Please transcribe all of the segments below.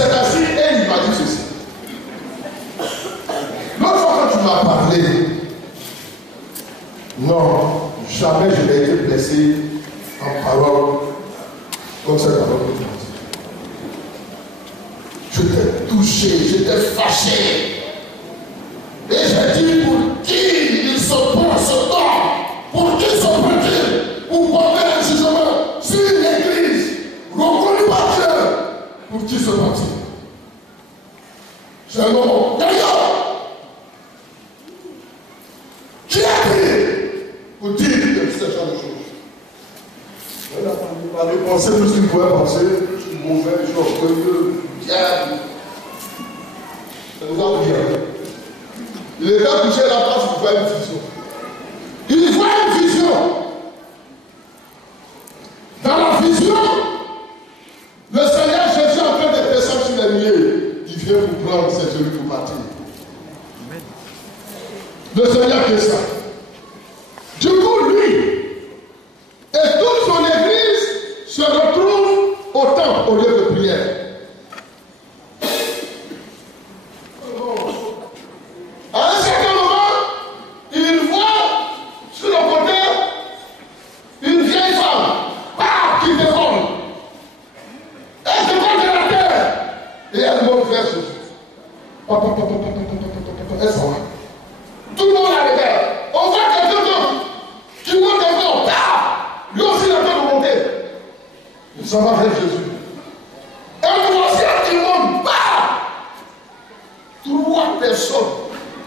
s'est assis et il m'a dit ceci. L'autre fois quand tu m'as parlé, non, jamais je n'ai été blessé en parole comme cette parole que tu m'as dit. Je t'ai touché, je t'ai fâché. Et j'ai dit pour qui il se prend ce temps, pour qui se prend-il, pour porter un jugement sur l'église, reconnue par Dieu, pour qui se prend-il? C'est un homme d'ailleurs qui a prié pour dire ce genre de choses. Il avait pensé tout ce qu'il pouvait penser, je suis mauvais, je suis orgueilleux, diable. Ça nous a oublié. Il était couché à la place pour voir une vision. Il voit une vision. Dans la vision, le Seigneur Jésus en train de descendre sur les nuées. Il vient pour prendre ses genoux pour partir. Le Seigneur fait ça. Du coup, lui et toute son église se retrouvent au temple au lieu de prière. À un certain moment, il voit sur le côté une vieille femme qui dévore. Elle dévore de la terre et elle monte vers Jésus. Elle s'en va. Tout le monde la regarde. On voit quelqu'un d'autre qui monte encore. Lui aussi il a fait de monter. Il s'en va vers Jésus. Et on voit aussi qui monte. 3 personnes.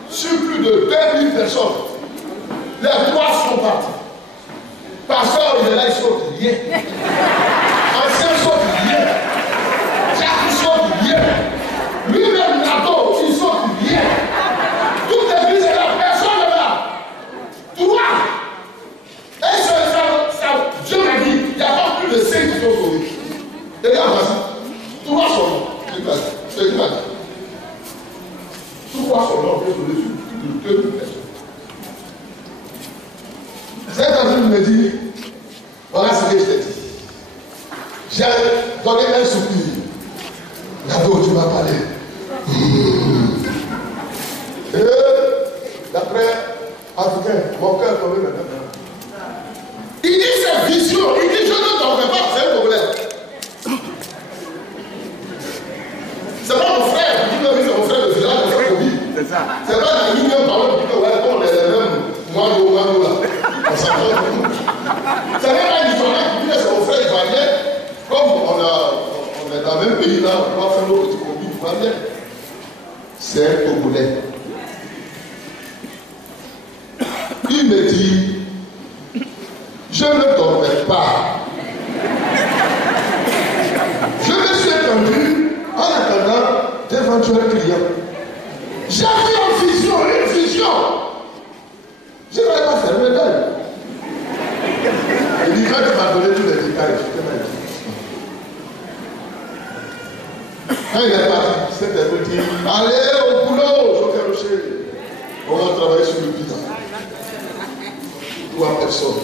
Sur plus de 2000 personnes, les 3 sont partis. Pasteur, il est là, il saute rien. Ancien saute rien. Jacques saute rien. Lui-même, Nato, il saute rien. Toute l'église est là, personne n'est là. 3. Et ça, Dieu m'a dit, il n'y a pas plus de 5 qui sont sauvés. Et là, voici, 3 sont là. C'est une image. 3 sont là, on peut sauver de 2000 personnes. Cette personne me dit, voilà ce que je t'ai dit. J'ai donné un soupir. Là-dedans, tu m'as parlé. Et d'après Africain, mon cœur est tombé maintenant. Il dit cette vision, il dit je ne t'en fais pas, c'est un problème. C'est pas mon frère, il dit c'est mon frère de village, c'est Kobi. C'est ça. C'est pas la ligne par l'autre qui dit ouais, on est les mêmes, moi là. On s'entend. C'est même pas une histoire qui dit c'est mon frère ivoirien, comme on est dans le même pays là, on doit faire nos petits Kobi ivoiriens. C'est un Togolais. Il me dit, je ne dormais pas. Je me suis étendu en attendant d'éventuels clients. J'ai vu une vision. Je ne vais pas fermer l'œil. Il dit, quand tu m'as donné tous les détails, je te mets. Quand il est parti, c'était petit. Allez au boulot, chauffeur rocher. On va travailler sur le bilan. 3 personnes.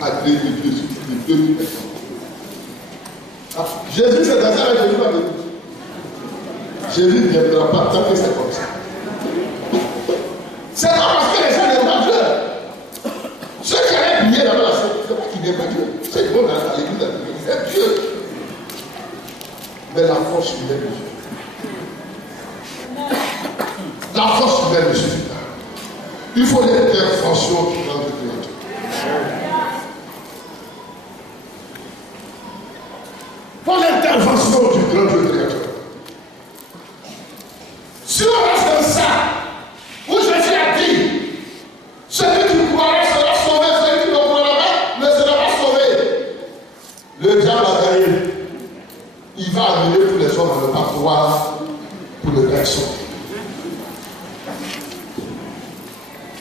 À 2000 personnes. Ah, Jésus s'est assis avec Jésus à l'écoute. Jésus ne viendra pas tant que c'est comme ça. C'est pas parce que les gens n'aiment pas Dieu. Ceux qui allaient prier là-bas, c'est pas qu'ils n'aiment pas Dieu. Ceux qui vont dans l'église, c'est Dieu. Mais la force humaine ne suffit pas. La force humaine ne suffit pas. Il faut l'intervention du grand Créateur. Il faut l'intervention du grand Créateur. Si on reste dans ça, où Jésus a dit, celui qui croira sera sauvé, celui qui ne croira pas ne sera pas sauvé. Le diable a gagné. Il va amener tous les hommes à ne pas croire pour le personne.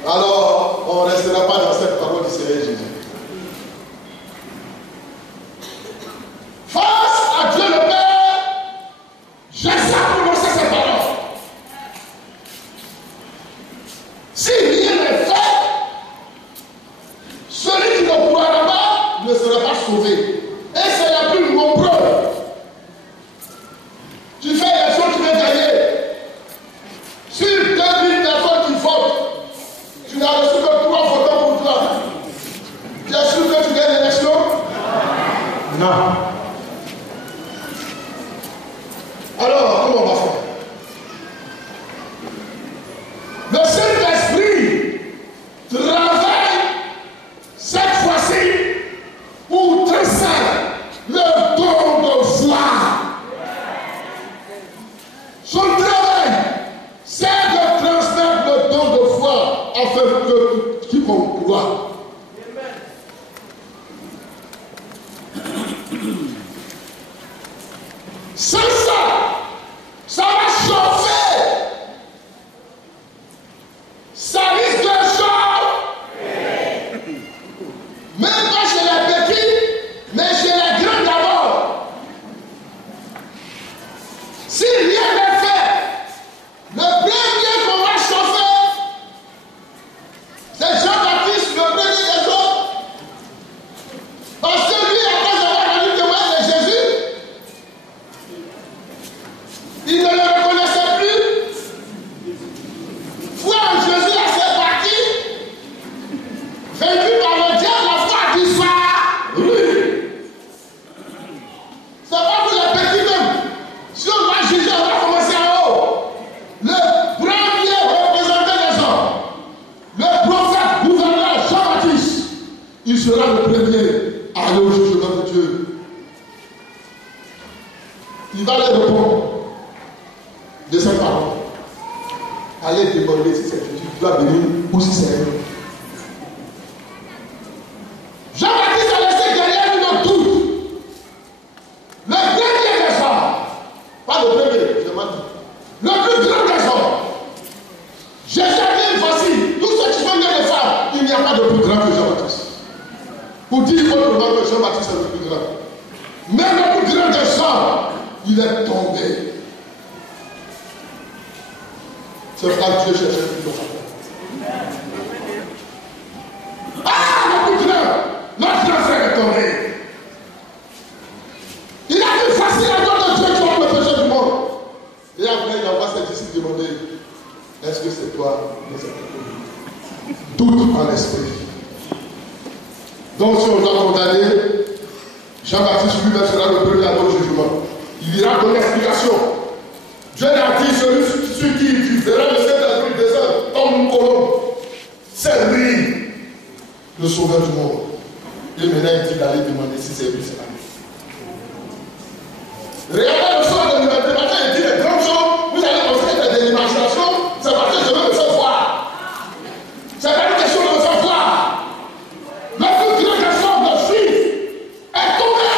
Alors, on ne restera pas dans cette parole du Seigneur Jésus. Face à Dieu le Père, j'essaie de prononcer ces paroles. Si rien n'est fait, celui qui ne croira pas ne sera pas sauvé. Et c'est la plus nombreux. Tu fais Non. Alors, comment on va faire? Le Saint-Esprit travaille cette fois-ci pour transmettre le don de foi. Son travail, c'est de transmettre le don de foi afin que quiconque croit. Sans ça va chauffer. Ça risque de chauffer. Même pas chez les petits, mais chez les grands d'abord. Si rien n'est fait, le premier qu'on va chauffer, c'est Jean-Baptiste, le premier des autres. Parce que lui, après avoir rendu témoignage de Jésus, il ne le reconnaissait plus. Foi en Jésus a fait partie. Vaincu par le diable, la foi a disparu. C'est pas pour les petits même. Si on va juger, on va commencer en haut. Le premier représentant des hommes, le prophète gouverneur Jean-Baptiste, il sera le premier à aller au jugement de Dieu. Il va les répondre de ses paroles. Allez demander si c'est Jésus qui va venir ou si c'est elle. Jean-Baptiste a laissé derrière lui le doute. Le premier des hommes, pas le premier, je m'en dis, le plus grand des hommes. Jésus a dit voici, tous ceux qui sont nés de femmes, il n'y a pas de plus grand que Jean-Baptiste. Pour dire autrement que Jean-Baptiste est le plus grand. Mais le plus grand des hommes, il est tombé. C'est pourquoi Dieu cherchait plus de Ah, le plus grand, notre grand frère est tombé. Il a dit facile à toi de Dieu qui ont le péché du monde. Et après, il envoie ses disciples demander est-ce que c'est toi ou c'est toi? Doute en l'esprit. Donc, si on doit condamner, Jean-Baptiste lui-même sera le premier à notre jugement. Il ira donner explication. Dieu a dit celui qui verra le Saint-Esprit descendre comme une colombe. C'est lui, le sauveur du monde. Et maintenant, il dit d'aller demander si c'est lui, c'est pas lui. Regardez le soir de l'humanité, il dit les grandes choses, vous allez penser des imaginations, c'est parce que je veux me faire voir. C'est pas une question de me faire voir. Le plus grand des hommes, le Fils, est tombé.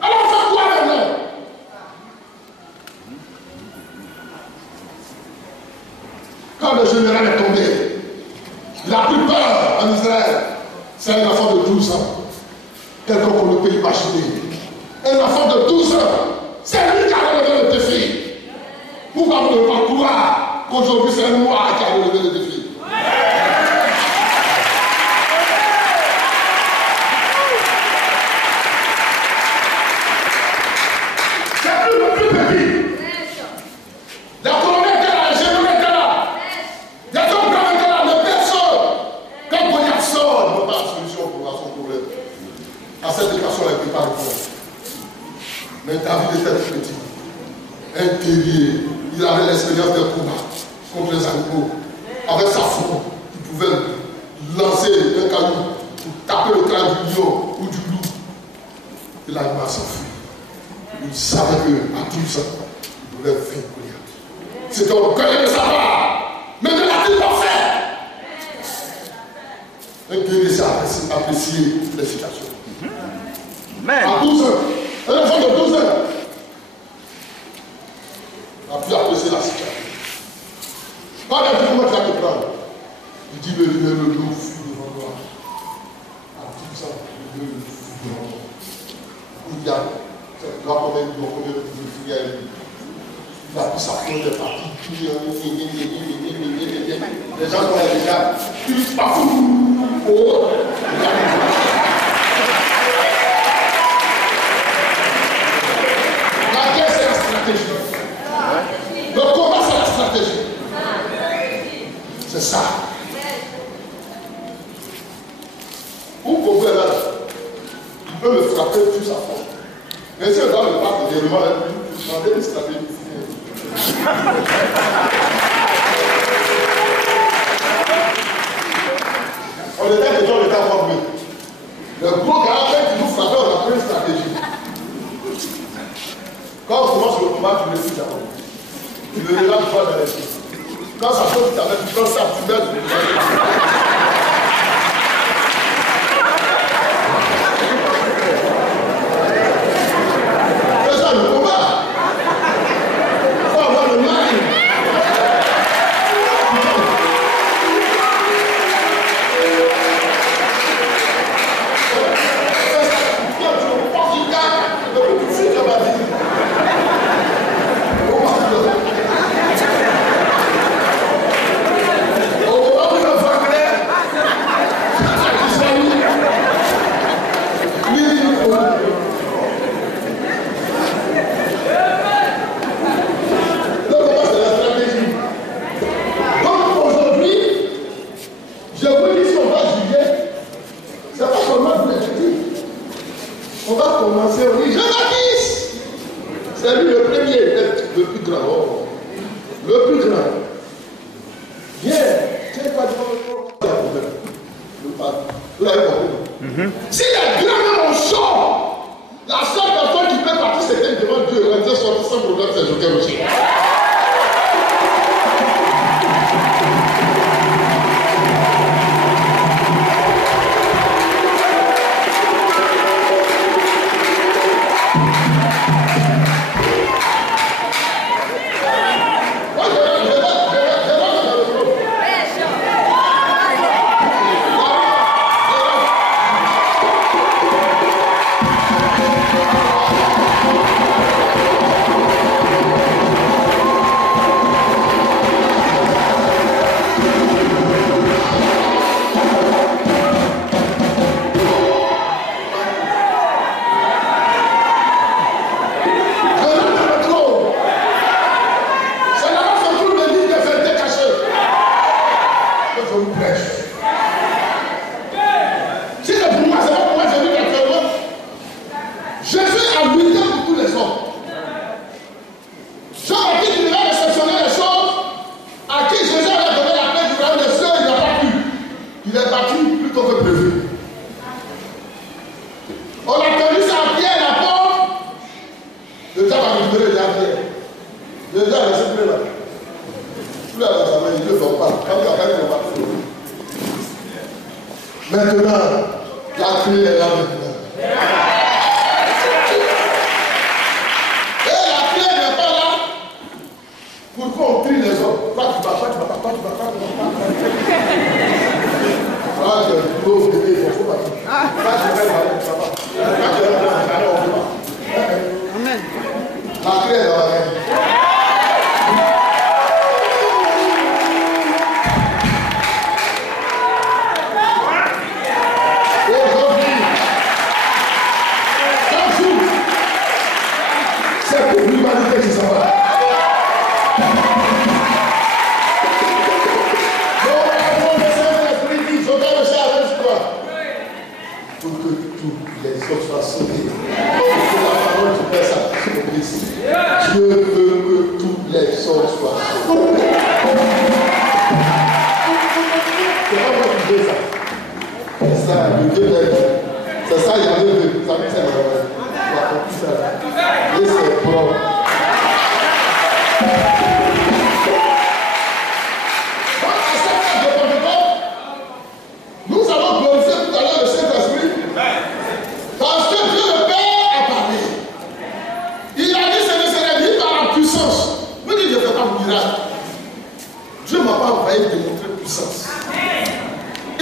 Alors on fait quoi maintenant? Quand le général est tombé, il a pris peur en Israël. C'est un enfant de 12 ans. Quelqu'un qu'on ne peut imaginer. Un enfant de 12 ans. C'est lui qui a relevé le défi. Pourquoi vous ne pouvez pas croire qu'aujourd'hui c'est moi qui a relevé le défi? C'est plus le plus petit. La colonne était là, le général était là. Il y a donc grand était là, mais personne. Quand Goliath sort, il n'a pas de solution pour son problème. À cette équation, elle ne peut pas répondre. Mais David était tout petit. Un guerrier. Il avait l'expérience d'un combat contre les animaux. Avec sa foi, il pouvait lancer un caillou pour taper le crâne du lion ou du loup. Et l'animal s'enfuit. Il savait qu'à 12 ans, il pouvait vaincre Goliath. C'était orgueilleux de savoir. Mais de la vie parfaite. Un guerrier sait apprécier les situations. À 12 ans, un enfant de 12 ans a pu apprécier la situation. Pas d'un comment tu vas te prendre. Il dit le loup fut devant moi. À 12 ans, le loup fut devant moi. Il y a combien de filles à lui. Il a pris sa faute de partie. Les gens sont déjà. Il ne pas fou. Oh. La guerre, c'est la stratégie. Le combat, c'est la stratégie. C'est ça. Où pouvez là? peut le frapper sur sa force. Mais si on doit le battre réellement, il faut demander une stratégie. On était déjà le temps formé. Le gros gars, qui nous frappait, on a pris une stratégie. Quand on commence le combat, tu le suis d'abord. Tu le regardes pas dans les pieds. Quand ça saute, tu prends ça, tu mets, c'est ça le combat. Il faut avoir le mal.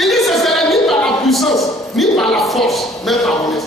Il dit ce serait ni par la puissance, ni par la force, mais par mon